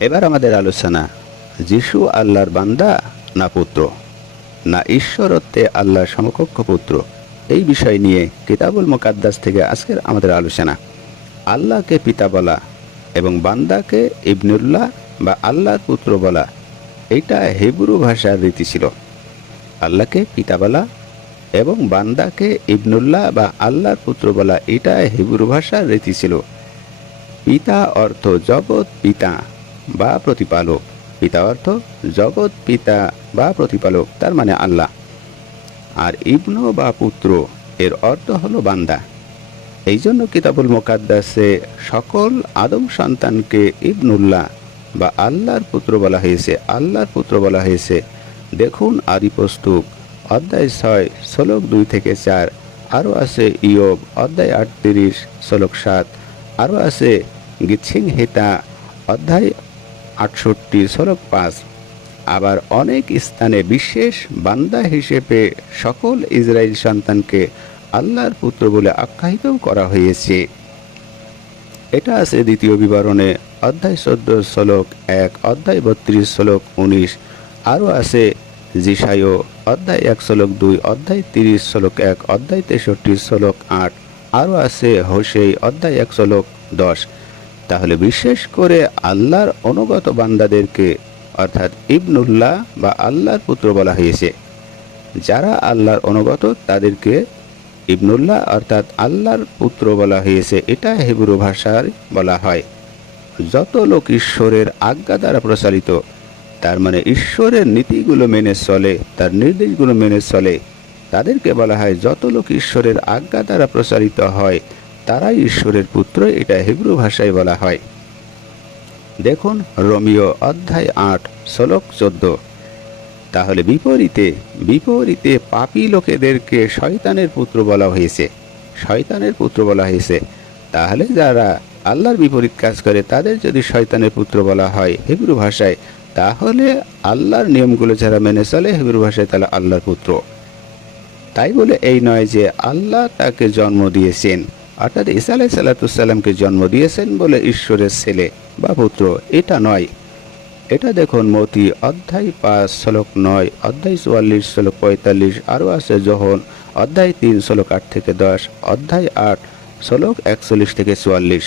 এবার আমাদের আলোচনা, যিশু আল্লাহর বান্দা না পুত্র? না ঈশ্বরত্বে আল্লাহর সমকক্ষ পুত্র? এই বিষয় নিয়ে কিতাবুল মোকাদ্দাস থেকে আজকের আমাদের আলোচনা। আল্লাহকে পিতা বলা এবং বান্দাকে ইবনুল্লাহ বা আল্লাহর পুত্র বলা, এটা হেব্রু ভাষার রীতি ছিল। আল্লাহকে পিতা বলা এবং বান্দাকে ইবনুল্লাহ বা আল্লাহর পুত্র বলা, এটা হিব্রু ভাষার রীতি ছিল। পিতা অর্থ জগৎ পিতা। বা প্রতিপালক। পিতা অর্থ জগৎ, পিতা বা প্রতিপালক, তার মানে আল্লাহ। আর ইবনু বা পুত্র, এর অর্থ হলো বান্দা। এই জন্য কিতাবুল মোকাদ্দাসে সকল আদম সন্তানকে ইবনুল্লাহ বা আল্লাহর পুত্র বলা হয়েছে। আল্লাহর পুত্র বলা হয়েছে। দেখুন আদিপস্তুক অধ্যায় ছয়, শ্লোক দুই থেকে চার, আরও আছে ইয়ব, অধ্যায় আটত্রিশ, শ্লোক সাত, আরও আছে গিচ্ছিং হেতা অধ্যায় আটষট্টি শ্লোক পাঁচ আবার অনেক স্থানে বিশেষ বান্দা হিসেবে সকল ইসরায়েল সন্তানকে আল্লাহর পুত্র বলে আখ্যায়িত করা হয়েছে। এটা আছে দ্বিতীয় বিবরণে, অধ্যায় চোদ্দ শ্লোক এক, অধ্যায় বত্রিশ শ্লোক উনিশ। আরও আছে জিসায়ো অধ্যায় এক শ্লোক দুই, অধ্যায় তিরিশ শ্লোক এক, অধ্যায় তেষট্টি শ্লোক আট। আরও আছে হোসেই, অধ্যায় এক শ্লোক দশ। তাহলে বিশেষ করে আল্লাহর অনুগত বান্দাদেরকে, অর্থাৎ ইবনুল্লাহ বা আল্লাহর পুত্র বলা হয়েছে, যারা আল্লাহর অনুগত তাদেরকে ইবনুল্লাহ অর্থাৎ আল্লাহর পুত্র বলা হয়েছে, এটা হেব্রু ভাষার বলা হয়। যত লোক ঈশ্বরের আজ্ঞা দ্বারা প্রচালিত তার মানে ঈশ্বরের নীতিগুলো মেনে চলে, তার নির্দেশগুলো মেনে চলে, তাদেরকে বলা হয় যত লোক ঈশ্বরের আজ্ঞা দ্বারা প্রচারিত হয় তারাই ঈশ্বরের পুত্র, এটা হিব্রু ভাষায় বলা হয়। দেখুন রোমিও অধ্যায় আট, শ্লোক চোদ্দ। তাহলে বিপরীতে বিপরীতে পাপি লোকেদেরকে শয়তানের পুত্র বলা হয়েছে। শয়তানের পুত্র বলা হয়েছে। তাহলে যারা আল্লাহর বিপরীত কাজ করে, তাদের যদি শয়তানের পুত্র বলা হয় হিব্রু ভাষায়, তাহলে আল্লাহর নিয়মগুলো যারা মেনে চলে, হিব্রু ভাষায় তাহলে আল্লাহর পুত্র। তাই বলে এই নয় যে আল্লাহ তাকে জন্ম দিয়েছেন। অর্থাৎ ঈসা আলাই সাল্লাতুসাল্লামকে জন্ম দিয়েছেন বলে ঈশ্বরের ছেলে বা পুত্র, এটা নয়। এটা দেখুন মতি অধ্যায় পাঁচ, শ্লোক নয়, অধ্যায় চুয়াল্লিশ, শ্লোক পঁয়তাল্লিশ, আরও আছে যখন অধ্যায় তিন, শ্লোক আট থেকে দশ, অধ্যায় আট, শ্লোক একচল্লিশ থেকে চুয়াল্লিশ।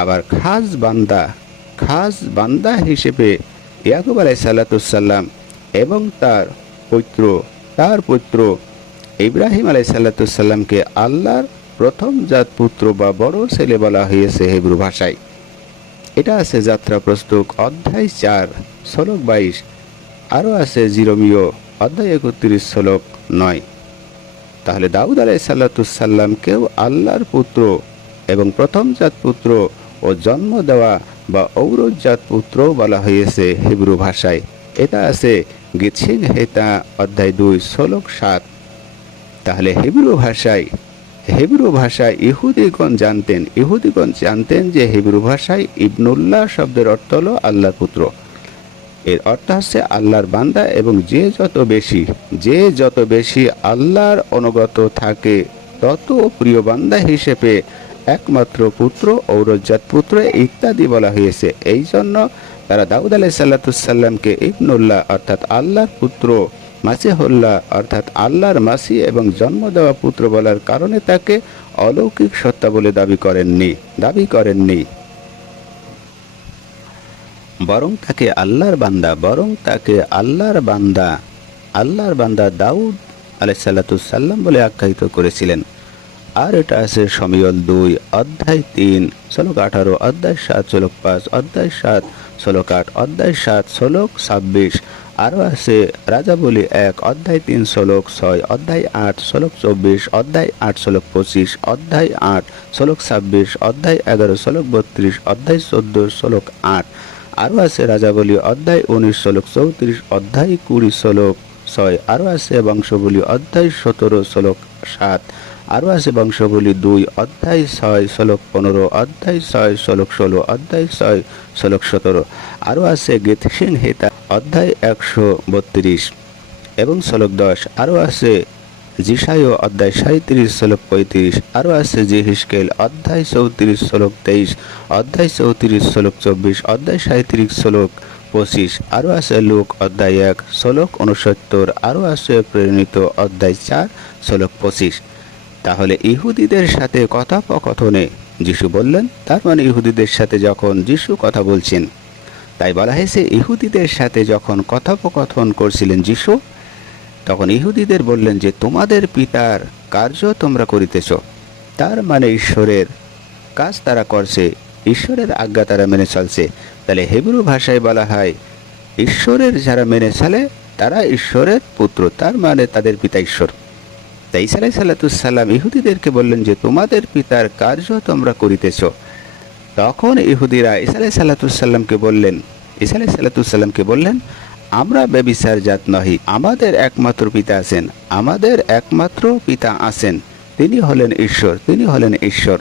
আবার খাস বান্দা খাস বান্দা হিসেবে ইয়াকুব আলাই সাল্লাতুসাল্লাম এবং তার পৈত্র, তার পুত্র ইব্রাহিম আলাই সাল্লাতুসাল্লামকে আল্লাহর প্রথম জাত পুত্র বা বড় ছেলে বলা হয়েছে হেব্রু ভাষায়। এটা আছে যাত্রা প্রস্তুক অধ্যায় চার, শ্লোক বাইশ, আরও আছে জিরোমিও, অধ্যায় একত্রিশ, শ্লোক নয়। তাহলে দাউদ আলাই সাল্লাতুসাল্লামকেও আল্লাহর পুত্র এবং প্রথম জাত পুত্র ও জন্ম দেওয়া বা ঔরজাত পুত্র বলা হয়েছে হিব্রু ভাষায়। এটা আছে গিছিং হেতা, অধ্যায় দুই, শ্লোক সাত। তাহলে হিব্রু ভাষায় হিব্রু ভাষায় ইহুদিগণ জানতেন ইহুদিগণ জানতেন যে হিব্রু ভাষায় ইবনুল্লাহ শব্দের অর্থ হলো আল্লাহর পুত্র। এর অর্থ হচ্ছে আল্লাহর বান্দা এবং যে যত বেশি, যে যত বেশি আল্লাহর অনুগত থাকে, তত প্রিয় বান্দা হিসেবে একমাত্র পুত্র ঔরজাত পুত্র ইত্যাদি বলা হয়েছে। এই জন্য তারা দাউদ আলাই সাল্লাতুসাল্লামকে ইবনুল্লাহ অর্থাৎ আল্লাহর পুত্র মাসিহুল্লাহ অর্থাৎ আল্লাহর মাসি এবং জন্ম দেওয়া পুত্র বলার কারণে তাকে অলৌকিক সত্তা বলে দাবি করেননি দাবি করেননি। বরং তাকে আল্লাহর বান্দা, বরং তাকে আল্লাহর বান্দা আল্লাহর বান্দা দাউদ আলাইসাল্লাতুসাল্লাম বলে আখ্যায়িত করেছিলেন। আর এটা আছে সমীয়ল দুই, অধ্যায় তিন, শ্লোক আঠারো, অধ্যায় সাত, শ্লোক পাঁচ, অধ্যায় সাত, শ্লোক আট, অধ্যায় সাত, শ্লোক ছাব্বিশ আরও আছে রাজাবলী এক, অধ্যায় তিন, শ্লোক ছয়, অধ্যায় আট, শ্লোক চব্বিশ, অধ্যায় আট, শ্লোক পঁচিশ, অধ্যায় আট, শ্লোক ছাব্বিশ, অধ্যায় এগারো, শ্লোক বত্রিশ, অধ্যায় চোদ্দ, শ্লোক আট। আরও আছে রাজাবলী অধ্যায় উনিশ, শ্লোক চৌত্রিশ, অধ্যায় কুড়ি, শ্লোক ছয়। আরও আছে বংশবলী অধ্যায় সতেরো, শ্লোক সাত। আরও আছে বংশবলী দুই, অধ্যায় ছয়, শ্লোক পনেরো, অধ্যায় ছয়, শ্লোক ষোলো, অধ্যায় ছয়, শ্লোক সতেরো। আরও আছে গীতসিং হেতা, অধ্যায় একশো বত্রিশ এবং শ্লোক দশ। আরও আছে জিসায়ু অধ্যায় সাঁত্রিশ শ্লোক পঁয়ত্রিশ। আরও আছে যে হিসকেল অধ্যায় চৌত্রিশ, শ্লোক তেইশ। অধ্যায় চৌত্রিশ, শ্লোক চব্বিশ। অধ্যায় সাঁত্রিশ শ্লোক পঁচিশ। আরও আছে লোক, অধ্যায় এক, শ্লোক উনসত্তর আরও আছে প্রেরিত, অধ্যায় চার, শ্লোক পঁচিশ। তাহলে ইহুদিদের সাথে কথোপকথনে যিশু বললেন, তার মানে ইহুদিদের সাথে যখন যিশু কথা বলছেন তাই বলা হয়েছে, ইহুদিদের সাথে যখন কথোপকথন করছিলেন যিশু, তখন ইহুদিদের বললেন যে, তোমাদের পিতার কার্য তোমরা করিতেছ। তার মানে ঈশ্বরের কাজ তারা করছে, ঈশ্বরের আজ্ঞা তারা মেনে চলছে। তাহলে হেব্রু ভাষায় বলা হয়, ঈশ্বরের যারা মেনে চলে, তারা ঈশ্বরের পুত্র। তার মানে তাদের পিতা ঈশ্বর। তাই ইসা আলাই সাল্লাতুসাল্লাম ইহুদিদেরকে বললেন যে, তোমাদের পিতার কার্য তোমরা করিতেছ। তখন ইহুদিরা ইসা আলাই সাল্লাতুসাল্লামকে বললেন ইসা আলাই সাল্লাতুসাল্লামকে বললেন, আমরা বেবিচার জাত নহি, আমাদের একমাত্র পিতা আছেন, আমাদের একমাত্র পিতা আছেন, তিনি হলেন ঈশ্বর, তিনি হলেন ঈশ্বর।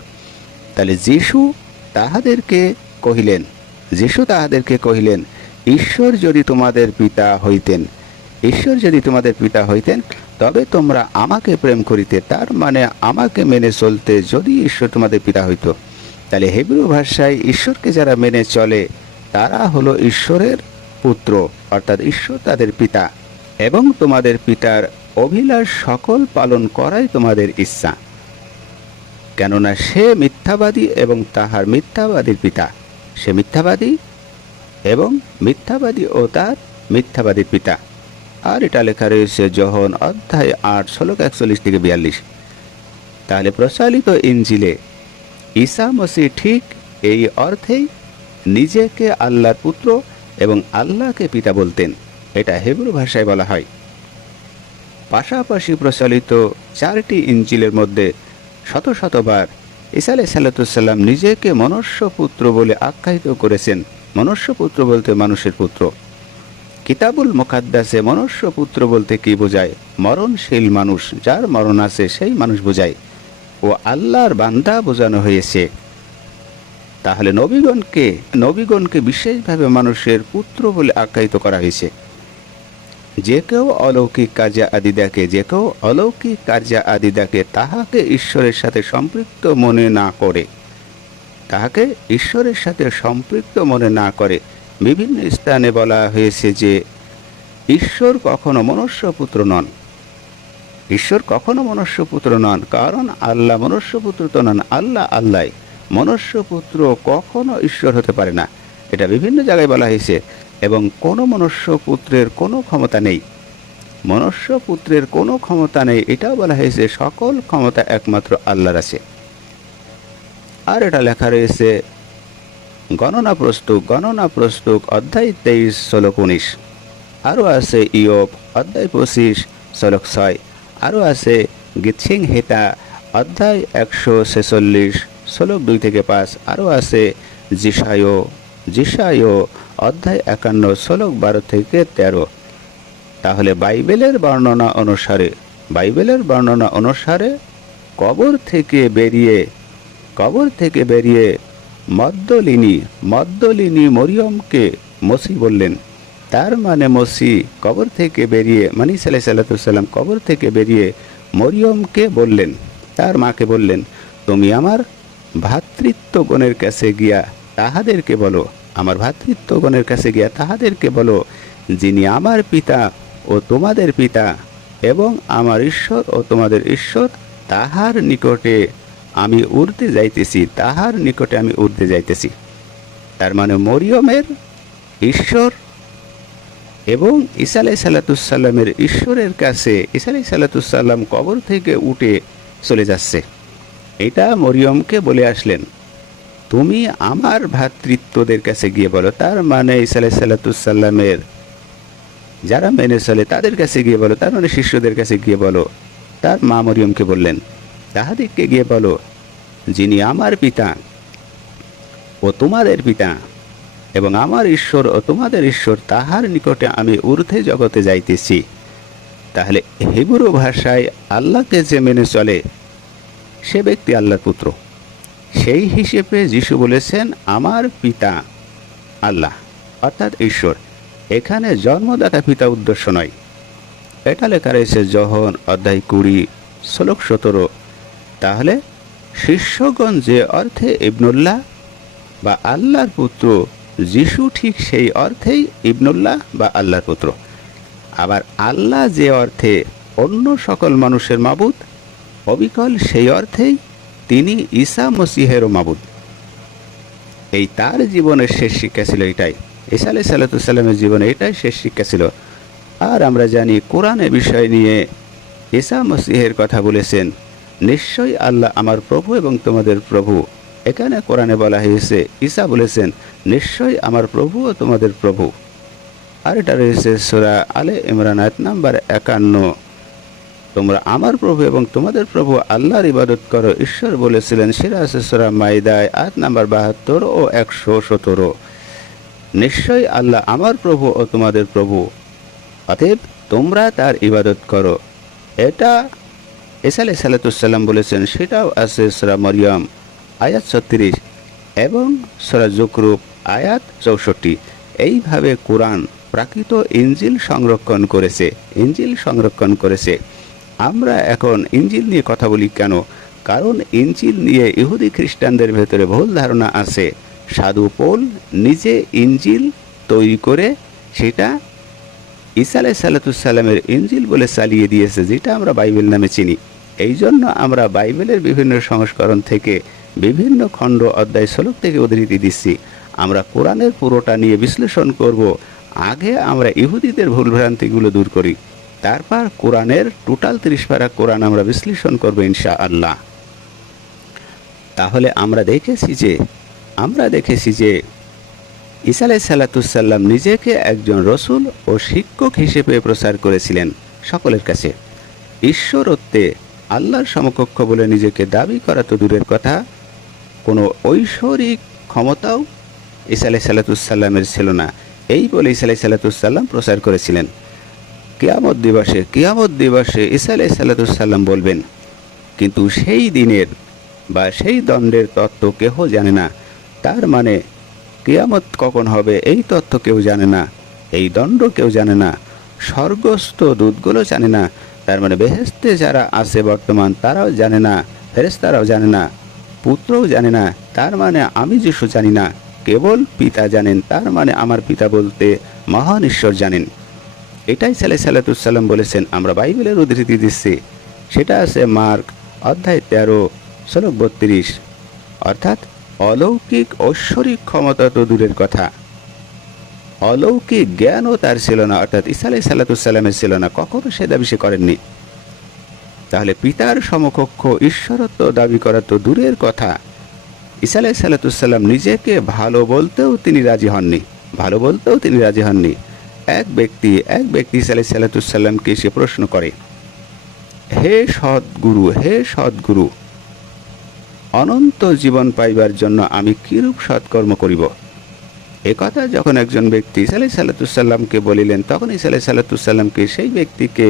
তাহলে যিশু তাহাদেরকে কহিলেন, যিশু তাহাদেরকে কহিলেন, ঈশ্বর যদি তোমাদের পিতা হইতেন, ঈশ্বর যদি তোমাদের পিতা হইতেন, তবে তোমরা আমাকে প্রেম করিতে, তার মানে আমাকে মেনে চলতে যদি ঈশ্বর তোমাদের পিতা হইতো। তাহলে হেব্রু ভাষায় ঈশ্বরকে যারা মেনে চলে, তারা হলো ঈশ্বরের পুত্র, অর্থাৎ ঈশ্বর তাদের পিতা, এবং তোমাদের পিতার অভিলাষ সকল পালন করাই তোমাদের ইচ্ছা। কেননা সে মিথ্যাবাদী এবং তাহার মিথ্যাবাদীর পিতা। সে মিথ্যাবাদী এবং মিথ্যাবাদী ও তার মিথ্যাবাদীর পিতা। আর এটা লেখা রয়েছে যখন অধ্যায় আট ষোলক একচল্লিশ থেকে বিয়াল্লিশ। তাহলে প্রচলিত ইঞ্জিলে ঈসা মসি ঠিক এই অর্থেই নিজেকে আল্লাহর পুত্র এবং আল্লাহকে পিতা বলতেন। এটা হেব্রু ভাষায় বলা হয়। পাশাপাশি প্রচলিত চারটি ইঞ্জিলের মধ্যে শত শতবার ঈসা আলাই সাল্লাতুসাল্লাম নিজেকে মনুষ্য পুত্র বলে আখ্যায়িত করেছেন। মনুষ্য পুত্র বলতে মানুষের পুত্র। কিতাবুল মোকাদ্দাসে মনুষ্য পুত্র বলতে কি বোঝায়? মরণশীল মানুষ, যার মরণ আছে সেই মানুষ বোঝায়। ও আল্লাহর বান্দা বোঝানো হয়েছে। তাহলে নবীগণকে নবীগণকে বিশেষভাবে মানুষের পুত্র বলে আখ্যায়িত করা হয়েছে। যে কেউ অলৌকিক কার্য আদি দেখে, যে কেউ অলৌকিক কার্য আদি দেখে তাহাকে ঈশ্বরের সাথে সম্পৃক্ত মনে না করে। তাহাকে ঈশ্বরের সাথে সম্পৃক্ত মনে না করে। বিভিন্ন স্থানে বলা হয়েছে যে, ঈশ্বর কখনো মনুষ্যপুত্র নন। ঈশ্বর কখনো মনুষ্যপুত্র নন, কারণ আল্লাহ মনুষ্যপুত্র তো নন, আল্লাহ আল্লাহ। মনুষ্যপুত্র কখনো ঈশ্বর হতে পারে না। এটা বিভিন্ন জায়গায় বলা হয়েছে, এবং কোনো মনুষ্যপুত্রের কোনো ক্ষমতা নেই। মনুষ্যপুত্রের কোনো ক্ষমতা নেই, এটাও বলা হয়েছে সকল ক্ষমতা একমাত্র আল্লাহর আছে। আর এটা লেখা রয়েছে, গণনা প্রস্তুক গণনা প্রস্তুক অধ্যায় তেইশ ষোলক উনিশ। আরও আছে ইয়ব, অধ্যায় পঁচিশ ষোলক ছয়। আরও আছে গিৎসিং হেতা, অধ্যায় একশো ছেচল্লিশ ষোলক দুই থেকে পাঁচ। আরও আছে জিসায় জিসায়, অধ্যায় একান্ন শ্লোক বারো থেকে তেরো। তাহলে বাইবেলের বর্ণনা অনুসারে, বাইবেলের বর্ণনা অনুসারে কবর থেকে বেরিয়ে, কবর থেকে বেরিয়ে মদ্দলিনী মদ্দলিনী মরিয়মকে মসি বললেন। তার মানে মসি কবর থেকে বেরিয়ে, মানি সাল্লাহ সাল্লাতুসাল্লাম কবর থেকে বেরিয়ে মরিয়মকে বললেন, তার মাকে বললেন, তুমি আমার ভ্রাতৃত্বগণের কাছে গিয়া তাহাদেরকে বলো, আমার ভাতৃত্বগণের কাছে গিয়া তাহাদেরকে বলো, যিনি আমার পিতা ও তোমাদের পিতা এবং আমার ঈশ্বর ও তোমাদের ঈশ্বর তাহার নিকটে আমি উড়তে যাইতেছি, তাহার নিকটে আমি উড়তে যাইতেছি। তার মানে মরিয়মের ঈশ্বর এবং ইসা আলাই সাল্লাতুসাল্লামের ঈশ্বরের কাছে ইসা আলাই সাল্লাতুসাল্লাম কবর থেকে উঠে চলে যাচ্ছে। এটা মরিয়মকে বলে আসলেন, তুমি আমার ভ্রাতৃত্বদের কাছে গিয়ে বলো। তার মানে ইসা আলাই সাল্লাতুসাল্লামের যারা মেনে চলে, তাদের কাছে গিয়ে বলো, তার মানে শিষ্যদের কাছে গিয়ে বলো। তার মা মরিয়মকে বললেন তাহাদিককে গিয়ে বলো, যিনি আমার পিতা ও তোমাদের পিতা এবং আমার ঈশ্বর ও তোমাদের ঈশ্বর তাহার নিকটে আমি ঊর্ধ্বে জগতে যাইতেছি। তাহলে হিব্রু ভাষায় আল্লাহকে যে মেনে চলে, সে ব্যক্তি আল্লাহর পুত্র। সেই হিসেবে যিশু বলেছেন, আমার পিতা আল্লাহ, অর্থাৎ ঈশ্বর। এখানে জন্মদাতা পিতা উদ্দেশ্য নয়। এটা লেখা রয়েছে যখন অধ্যায় কুড়ি, শ্লোক সতেরো। তাহলে শিষ্যগণ যে অর্থে ইবনুল্লাহ বা আল্লাহর পুত্র যিশু ঠিক সেই অর্থেই ইবনুল্লাহ বা আল্লাহর পুত্র। আবার আল্লাহ যে অর্থে অন্য সকল মানুষের মাবুদ, অবিকল সেই অর্থেই তিনি ঈসা মসিহেরও মাবুদ। এই তার জীবনের শেষ শিক্ষা ছিল এটাই। ঈসা আলাই সাল্লাতুসাল্লামের জীবনে এটাই শেষ শিক্ষা ছিল। আর আমরা জানি কোরআনে বিষয় নিয়ে ঈসা মসিহের কথা বলেছেন, নিশ্চয়ই আল্লাহ আমার প্রভু এবং তোমাদের প্রভু। এখানে কোরআনে বলা হয়েছে, ঈসা বলেছেন, নিশ্চয়ই আমার প্রভু ও তোমাদের প্রভু। আর এটা রয়েছে সোরা আলে ইমরান আয়াত নাম্বার একান্ন। তোমরা আমার প্রভু এবং তোমাদের প্রভু আল্লাহর ইবাদত করো। ঈশ্বর বলেছিলেন সেরা আছে সোরা মাইদায় আয়াত নাম্বার বাহাত্তর ও একশো সতেরো। নিশ্চয়ই আল্লাহ আমার প্রভু ও তোমাদের প্রভু। অতএব তোমরা তার ইবাদত করো। এটা এসালে সালাতুসাল্লাম বলেছেন, সেটাও আছে সোরা মরিয়ম। আয়াত ছত্রিশ এবং সোরা জুকরুপ আয়াত চৌষট্টি। এইভাবে কোরআন প্রাকৃত ইঞ্জিল সংরক্ষণ করেছে ইঞ্জিল সংরক্ষণ করেছে। আমরা এখন ইঞ্জিল নিয়ে কথা বলি কেন? কারণ ইঞ্জিল নিয়ে ইহুদি খ্রিস্টানদের ভেতরে ভুল ধারণা আছে। সাধু পোল নিজে ইঞ্জিল তৈরি করে সেটা ঈসা আলাই সাল্লাতুসাল্লামের ইঞ্জিল বলে চালিয়ে দিয়েছে, যেটা আমরা বাইবেল নামে চিনি। এই জন্য আমরা বাইবেলের বিভিন্ন সংস্করণ থেকে বিভিন্ন খণ্ড অধ্যায় শ্লোক থেকে উদ্ধৃতি দিচ্ছি। আমরা কোরআনের পুরোটা নিয়ে বিশ্লেষণ করব। আগে আমরা ইহুদিদের ভুলভ্রান্তিগুলো দূর করি। তারপর কোরআনের টোটাল ত্রিশ পারা কোরআন আমরা বিশ্লেষণ করব ইনশা আল্লাহ তাহলে আমরা দেখেছি যে, আমরা দেখেছি যে ঈসা আলাই সাল্লাতুসাল্লাম নিজেকে একজন রসুল ও শিক্ষক হিসেবে প্রচার করেছিলেন সকলের কাছে। ঈশ্বরত্বে আল্লাহর সমকক্ষ বলে নিজেকে দাবি করা তো দূরের কথা। কোনো ঐশ্বরিক ক্ষমতাও ঈসা আলাই সাল্লাতুসাল্লামের ছিল না। এই বলে ঈসা আলাই সাল্লাতুসাল্লাম প্রচার করেছিলেন। কিয়ামত দিবসে কিয়ামত দিবসে ঈসা আলাই সাল্লাতুসাল্লাম বলবেন, কিন্তু সেই দিনের বা সেই দণ্ডের তত্ত্ব কেহ জানে না। তার মানে কিয়ামত কখন হবে এই তথ্য কেউ জানে না, এই দণ্ড কেউ জানে না, স্বর্গস্থ দূতগুলো জানে না। তার মানে বেহেস্তে যারা আছে বর্তমান তারাও জানে না ফেরেস্তারাও জানে না। পুত্রও জানে না, তার মানে আমি যিশু জানি না। কেবল পিতা জানেন, তার মানে আমার পিতা বলতে মহান ঈশ্বর জানেন। এটাই সালে সালাতুসাল্লাম বলেছেন, আমরা বাইবেলের উদ্ধৃতি দিচ্ছি। সেটা আছে মার্ক অধ্যায় তেরো, শ্লোক বত্রিশ। অর্থাৎ অলৌকিক ঐশ্বরিক ক্ষমতা তো দূরের কথা। অলৌকিক জ্ঞানও তার ছিল না, অর্থাৎ ইসা আলাই সাল্লাতুসাল্লামের ছিল না, কখনো সে দাবি সে করেননি। তাহলে পিতার সমকক্ষ ঈশ্বরত্ব দাবি করা তো দূরের কথা। ইসা আলাই সাল্লাতুসাল্লাম নিজেকে ভালো বলতেও তিনি রাজি হননি। ভালো বলতেও তিনি রাজি হননি। এক ব্যক্তি এক ব্যক্তি ইসা আলাই সাল্লাতুসাল্লামকে সে প্রশ্ন করে, হে সদ্গুরু হে সদ্গুরু, অনন্ত জীবন পাইবার জন্য আমি কিরূপ সৎকর্ম করিব? এ কথা যখন একজন ব্যক্তি ইসালাই সাল্লাতুসাল্লামকে বলিলেন, তখন ইসালাই সাল্লাতুসাল্লামকে সেই ব্যক্তিকে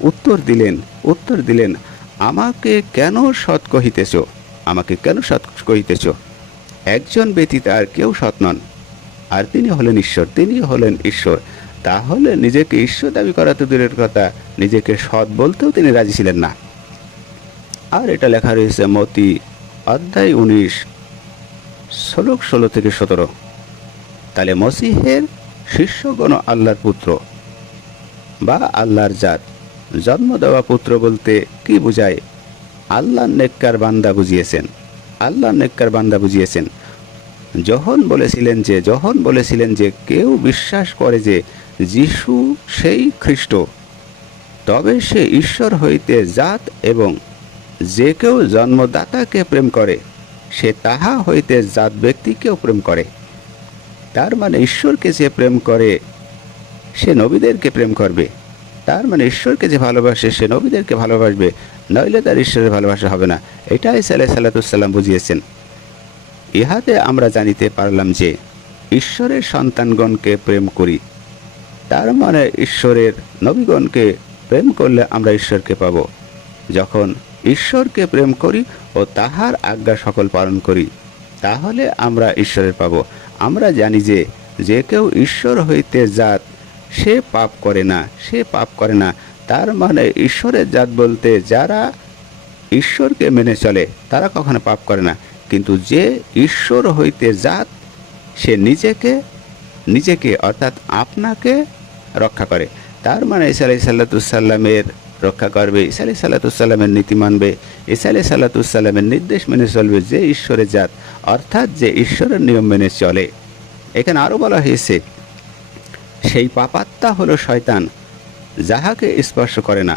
উত্তর দিলেন উত্তর দিলেন, আমাকে কেন সৎ কহিতেছ? আমাকে কেন সৎ কহিতেছ? একজন ব্যতীত আর কেউ সৎ নন। আর তিনি হলেন ঈশ্বর তিনি হলেন ঈশ্বর। তাহলে নিজেকে ঈশ্বর দাবি করা তো দূরের কথা, নিজেকে সৎ বলতেও তিনি রাজি ছিলেন না। আর এটা লেখা রয়েছে মতি অধ্যায় উনিশ ষোলক ষোলো থেকে সতেরো। তাহলে মসিহের শিষ্যগণ আল্লাহর পুত্র বা আল্লাহর জাত। জন্ম দেওয়া পুত্র বলতে কি বুঝায়? আল্লাহ নেককার বান্দা বুঝিয়েছেন। আল্লাহ নেককার বান্দা বুঝিয়েছেন। যখন বলেছিলেন যে, যখন বলেছিলেন যে, কেউ বিশ্বাস করে যে, যিশু সেই খ্রিস্ট, তবে সে ঈশ্বর হইতে জাত এবং যে কেউ জন্মদাতাকে প্রেম করে, সে তাহা হইতে জাত ব্যক্তিকেও প্রেম করে। তার মানে ঈশ্বরকে যে প্রেম করে, সে নবীদেরকে প্রেম করবে। তার মানে ঈশ্বরকে যে ভালোবাসে, সে নবীদেরকে ভালোবাসবে, নইলে তার ঈশ্বরের ভালোবাসা হবে না। এটাই সাল্লাহ সাল্লাতুসাল্লাম বুঝিয়েছেন। ইহাতে আমরা জানিতে পারলাম যে, ঈশ্বরের সন্তানগণকে প্রেম করি। তার মানে ঈশ্বরের নবীগণকে প্রেম করলে আমরা ঈশ্বরকে পাব। যখন ঈশ্বরকে প্রেম করি ও তাহার আজ্ঞা সকল পালন করি, তাহলে আমরা ঈশ্বরের পাব। আমরা জানি যে যে কেউ ঈশ্বর হইতে জাত সে পাপ করে না, সে পাপ করে না। তার মানে ঈশ্বরের জাত বলতে যারা ঈশ্বরকে মেনে চলে, তারা কখনো পাপ করে না। কিন্তু যে ঈশ্বর হইতে জাত, সে নিজেকে নিজেকে অর্থাৎ আপনাকে রক্ষা করে। তার মানে ইসা আলাই সাল্লাতুসাল্লামের রক্ষা করবে ইসা আলাই সাল্লাতুসাল্লামের নীতি মানবে ইসা আলাই সাল্লাতুসাল্লামের নির্দেশ মেনে চলবে যে ঈশ্বরের জাত, অর্থাৎ যে ঈশ্বরের নিয়ম মেনে চলে। এখানে আরও বলা হয়েছে সেই পাপাত্মা হলো শয়তান, যাহাকে স্পর্শ করে না।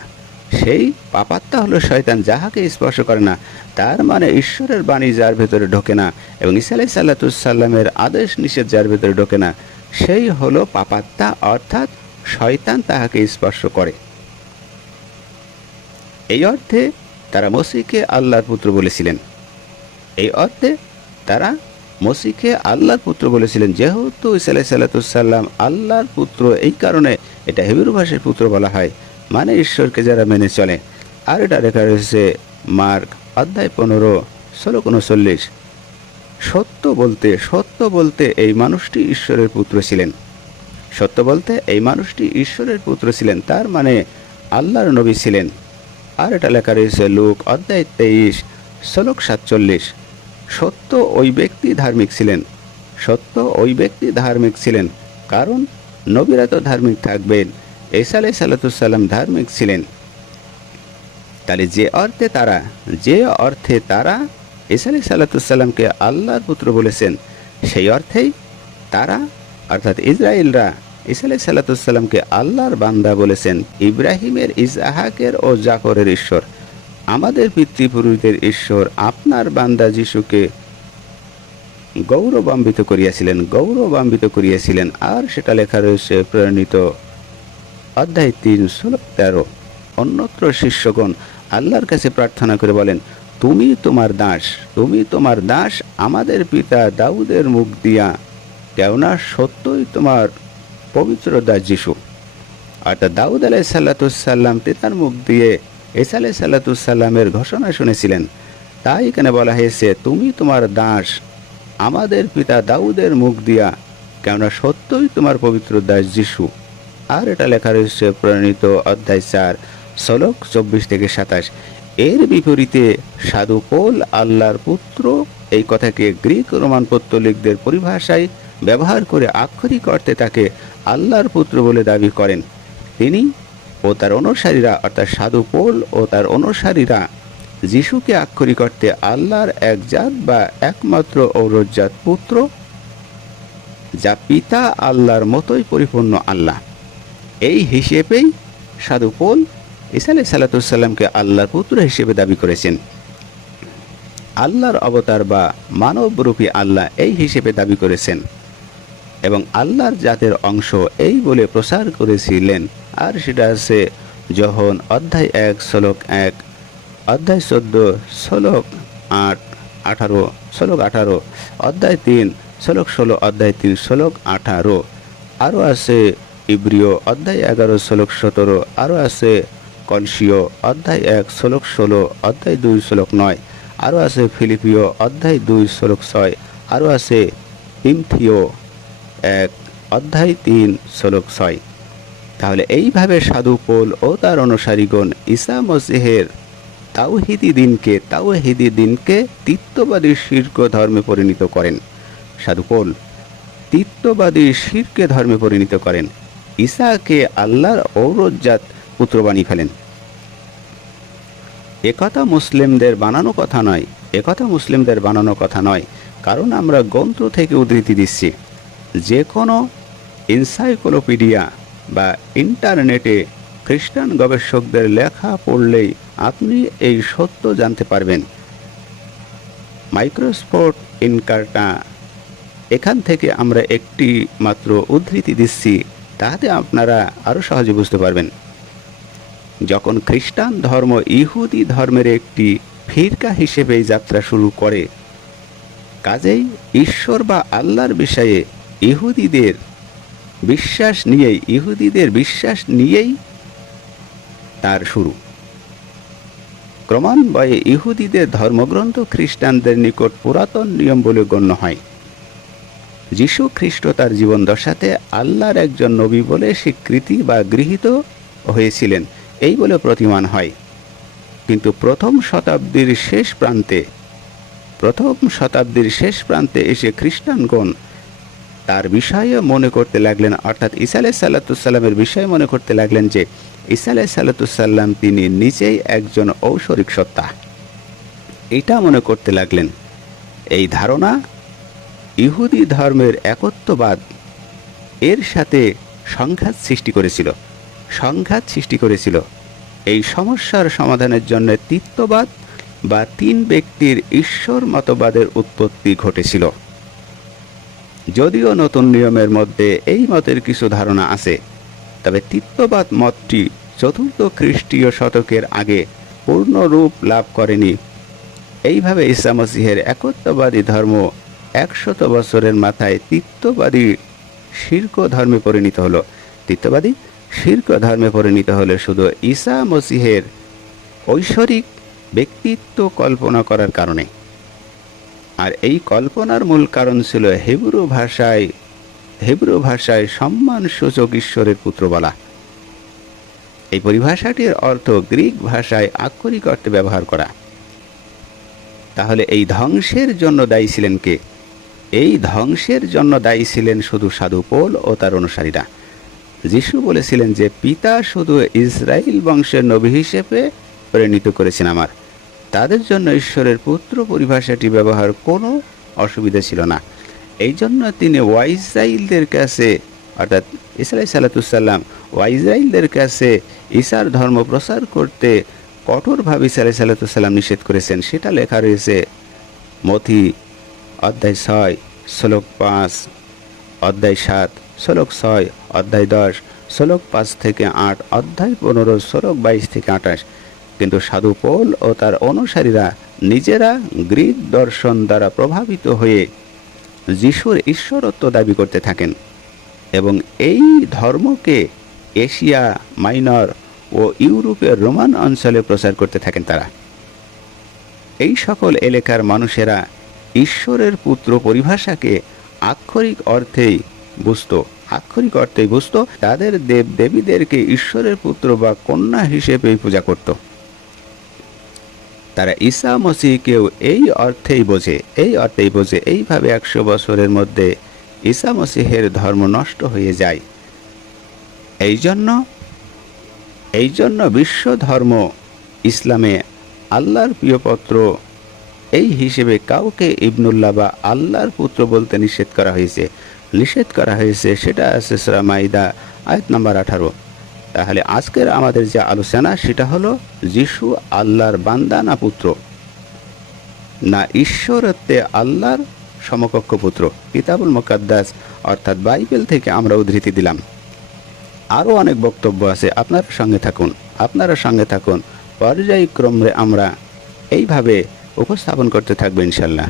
সেই পাপাত্মা হলো শয়তান, যাহাকে স্পর্শ করে না। তার মানে ঈশ্বরের বাণী যার ভেতরে ঢোকে না এবং ইসা আলাই সাল্লাতুসাল্লামের আদেশ নিষেধ যার ভেতরে ঢোকে না, সেই হলো পাপাত্মা অর্থাৎ শয়তান তাহাকে স্পর্শ করে। এই অর্থে তারা মসিকে আল্লাহর পুত্র বলেছিলেন। এই অর্থে তারা মসিকে আল্লাহর পুত্র বলেছিলেন, যেহেতু ইসা আলাই সাল্লাতুসাল্লাম আল্লাহর পুত্র, এই কারণে এটা হেবুর ভাষার পুত্র বলা হয়। মানে ঈশ্বরকে যারা মেনে চলে। আর এটা লেখা রয়েছে মার্ক অধ্যায় পনেরো, ষোলো উনচল্লিশ সত্য বলতে সত্য বলতে এই মানুষটি ঈশ্বরের পুত্র ছিলেন। সত্য বলতে এই মানুষটি ঈশ্বরের পুত্র ছিলেন, তার মানে আল্লাহর নবী ছিলেন। আর এটা লেখা রয়েছে লোক অধ্যায় তেইশ ষোলক সাতচল্লিশ। সত্য ওই ব্যক্তি ধার্মিক ছিলেন। সত্য ওই ব্যক্তি ধার্মিক ছিলেন। কারণ নবীরা তো ধার্মিক থাকবেন। এসা আলাই ধার্মিক ছিলেন। তাহলে যে অর্থে তারা, যে অর্থে তারা এসা আলাই সাল্লাতুসাল্লামকে আল্লাহর পুত্র বলেছেন, সেই অর্থেই তারা, অর্থাৎ ইসরায়েলরা ইসা আলাই আল্লাহর বান্দা বলেছেন। ইব্রাহিমের, ইসহাকের ও জাকরের ঈশ্বর। আমাদের পিতৃপুরুষদের ঈশ্বর আপনার বান্দা যিশুকে গৌরবান্বিত করিয়াছিলেন গৌরবান্বিত করিয়াছিলেন। আর সেটা লেখা রয়েছে প্রেরণিত অধ্যায় তিন, ষোলো, তেরো। অন্যত্র শিষ্যগণ আল্লাহর কাছে প্রার্থনা করে বলেন, তুমি তোমার দাস, তুমি তোমার দাস আমাদের পিতা দাউদের মুখ দিয়া, কেননা সত্যই তোমার পবিত্র দাস যিশু। অর্থাৎ দাউদ আলাই সাল্লাতুসাল্লাম পিতার মুখ দিয়ে এসা আলাই সাল্লাতুসাল্লামের ঘোষণা শুনেছিলেন। তাই এখানে বলা হয়েছে, তুমি তোমার দাস, আমাদের পিতা দাউদের মুখ দিয়া, কেননা সত্যই তোমার পবিত্র দাস যিশু। আর এটা লেখা রয়েছে প্রণীত অধ্যায় চার ষোলক চব্বিশ থেকে সাতাশ। এর বিপরীতে সাধু পোল আল্লাহর পুত্র এই কথাকে গ্রিক রোমান পত্তলিকদের পরিভাষায় ব্যবহার করে আক্ষরিক অর্থে তাকে আল্লাহর পুত্র বলে দাবি করেন। তিনি ও তার অনুসারীরা, অর্থাৎ সাধু পোল ও তার অনুসারীরা যিশুকে আক্ষরিক অর্থে আল্লাহর এক জাত বা একমাত্র ঔরজাত পুত্র, যা পিতা আল্লাহর মতোই পরিপূর্ণ আল্লাহ। এই হিসেবেই সাধু পোল ইসা সাল্লাতুসাল্লামকে আল্লাহর পুত্র হিসেবে দাবি করেছেন। আল্লাহর অবতার বা মানবরূপী আল্লাহ এই হিসেবে দাবি করেছেন এবং আল্লাহর জাতের অংশ এই বলে প্রচার করেছিলেন। আর সেটা আছে যখন অধ্যায় এক, শ্লোক এক, অধ্যায় চোদ্দ, শ্লোক আট, আঠারো, শ্লোক আঠারো, অধ্যায় তিন, শ্লোক ষোলো, অধ্যায় তিন, শ্লোক আঠারো। আরও আছে ইব্রিয়, অধ্যায় এগারো, শ্লোক সতেরো। আরও আছে কলসিও অধ্যায় এক, শ্লোক ষোলো, অধ্যায় দুই, শ্লোক নয়। আরও আছে ফিলিপিও অধ্যায় দুই, শ্লোক ছয়। আরও আছে ইমথিও এক, অধ্যায় তিন, শ্লোক ছয়। তাহলে এইভাবে সাধু পোল ও তার অনুসারীগণ ঈসা মসিহের তাওহিদি দিনকে তাওহিদি দিনকে তিত্ববাদী শীর্ষ ধর্মে পরিণত করেন। সাধু পোল তিত্ববাদী শিরকে ধর্মে পরিণত করেন। ঈসাকে আল্লাহর ঔরজাত পুত্র বানিয়ে ফেলেন। একথা মুসলিমদের বানানো কথা নয়, একথা মুসলিমদের বানানো কথা নয়, কারণ আমরা গ্রন্থ থেকে উদ্ধৃতি দিচ্ছি। যে কোনো এনসাইক্লোপিডিয়া বা ইন্টারনেটে খ্রিস্টান গবেষকদের লেখা পড়লেই আপনি এই সত্য জানতে পারবেন। মাইক্রোস্পোর্ট ইনকার্টা। এখান থেকে আমরা একটি মাত্র উদ্ধৃতি দিচ্ছি তাহাতে আপনারা আরও সহজে বুঝতে পারবেন। যখন খ্রিস্টান ধর্ম ইহুদি ধর্মের একটি ফিরকা হিসেবে যাত্রা শুরু করে, কাজেই ঈশ্বর বা আল্লাহর বিষয়ে ইহুদিদের বিশ্বাস নিয়েই, ইহুদিদের বিশ্বাস নিয়েই তার শুরু। ক্রমান্বয়ে ইহুদিদের ধর্মগ্রন্থ খ্রিস্টানদের নিকট পুরাতন নিয়ম বলে গণ্য হয়। যীশু খ্রিস্ট তার জীবন দশাতে আল্লাহর একজন নবী বলে স্বীকৃতি বা গৃহীত হয়েছিলেন, এই বলে প্রতিমান হয়। কিন্তু প্রথম শতাব্দীর শেষ প্রান্তে, প্রথম শতাব্দীর শেষ প্রান্তে এসে খ্রিস্টানগণ তার বিষয়ে মনে করতে লাগলেন, অর্থাৎ ঈসা আলাহ সাল্লাতুসাল্লামের বিষয়ে মনে করতে লাগলেন যে, ঈসা আলাহ সাল্লাতুসাল্লাম তিনি নিজেই একজন ঔষরিক সত্তা। এটা মনে করতে লাগলেন, এই ধারণা ইহুদি ধর্মের একত্ববাদ এর সাথে সংঘাত সৃষ্টি করেছিল, সংঘাত সৃষ্টি করেছিল। এই সমস্যার সমাধানের জন্য তিত্ববাদ বা তিন ব্যক্তির ঈশ্বর মতবাদের উৎপত্তি ঘটেছিল। যদিও নতুন নিয়মের মধ্যে এই মতের কিছু ধারণা আছে, তবে তিত্ববাদ মতটি চতুর্থ খ্রিস্টীয় শতকের আগে পূর্ণ রূপ লাভ করেনি। এইভাবে ইসা মসিহের একত্ববাদী ধর্ম একশত বছরের মাথায় তিত্ববাদী শির্ক ধর্মে পরিণত হলো। তিত্ববাদী শির্ক ধর্মে পরিণত হলে শুধু ঈসা মসিহের ঐশ্বরিক ব্যক্তিত্ব কল্পনা করার কারণে। আর এই কল্পনার মূল কারণ ছিল হেব্রু ভাষায় হেব্রু ভাষায় সম্মানসূচক ঈশ্বরের পুত্র বলা এই পরিভাষাটির অর্থ গ্রিক ভাষায় আক্ষরিক অর্থে ব্যবহার করা। তাহলে এই ধ্বংসের জন্য দায়ী ছিলেন কে? এই ধ্বংসের জন্য দায়ী ছিলেন শুধু সাধু পোল ও তার অনুসারীরা। যিশু বলেছিলেন যে, পিতা শুধু ইসরায়েল বংশের নবী হিসেবে প্রেরিত করেছেন আমার। তাদের জন্য ঈশ্বরের পুত্র পরিভাষাটি ব্যবহার কোনো অসুবিধা ছিল না। এই জন্য তিনি ওয়াইজাইলদের কাছে, অর্থাৎ ইসরাই সাল্লাতুসাল্লাম ওয়াইজাইলদের কাছে ঈশার ধর্ম প্রসার করতে কঠোরভাবে ইসালাই সাল্লাতুসাল্লাম নিষেধ করেছেন। সেটা লেখা রয়েছে মথি অধ্যায় ছয়, শ্লোক পাঁচ, অধ্যায় সাত, শ্লোক ছয়, অধ্যায় দশ, শ্লোক পাঁচ থেকে আট, অধ্যায় পনেরো, শ্লোক বাইশ থেকে আঠাশ। কিন্তু সাধু পৌল ও তার অনুসারীরা নিজেরা গ্রিক দর্শন দ্বারা প্রভাবিত হয়ে যিশুর ঈশ্বরত্ব দাবি করতে থাকেন এবং এই ধর্মকে এশিয়া মাইনর ও ইউরোপের রোমান অঞ্চলে প্রচার করতে থাকেন তারা। এই সকল এলাকার মানুষেরা ঈশ্বরের পুত্র পরিভাষাকে আক্ষরিক অর্থেই বুঝত, আক্ষরিক অর্থেই বুঝত, তাদের দেব দেবীদেরকে ঈশ্বরের পুত্র বা কন্যা হিসেবেই পূজা করত। তারা ঈসা মসিহকেও এই অর্থেই বোঝে, এই অর্থেই বোঝে এইভাবে একশো বছরের মধ্যে ঈসা মসিহের ধর্ম নষ্ট হয়ে যায়। এই জন্য এই জন্য বিশ্ব ধর্ম ইসলামে আল্লাহর প্রিয়পত্র এই হিসেবে কাউকে ইবনুল্লাহ বা আল্লাহর পুত্র বলতে নিষেধ করা হয়েছে। নিষেধ করা হয়েছে, সেটা আছে সুরা মাইদা, আয়াত নাম্বার আঠারো। তাহলে আজকের আমাদের যে আলোচনা, সেটা হলো যিশু আল্লাহর বান্দা না পুত্র? না ঈশ্বরত্বে আল্লাহর সমকক্ষ পুত্র? কিতাবুল মোকাদ্দাস অর্থাৎ বাইবেল থেকে আমরা উদ্ধৃতি দিলাম। আরও অনেক বক্তব্য আছে, আপনার সঙ্গে থাকুন, আপনারা সঙ্গে থাকুন। পর্যায়ক্রমে আমরা এইভাবে উপস্থাপন করতে থাকব ইনশাল্লাহ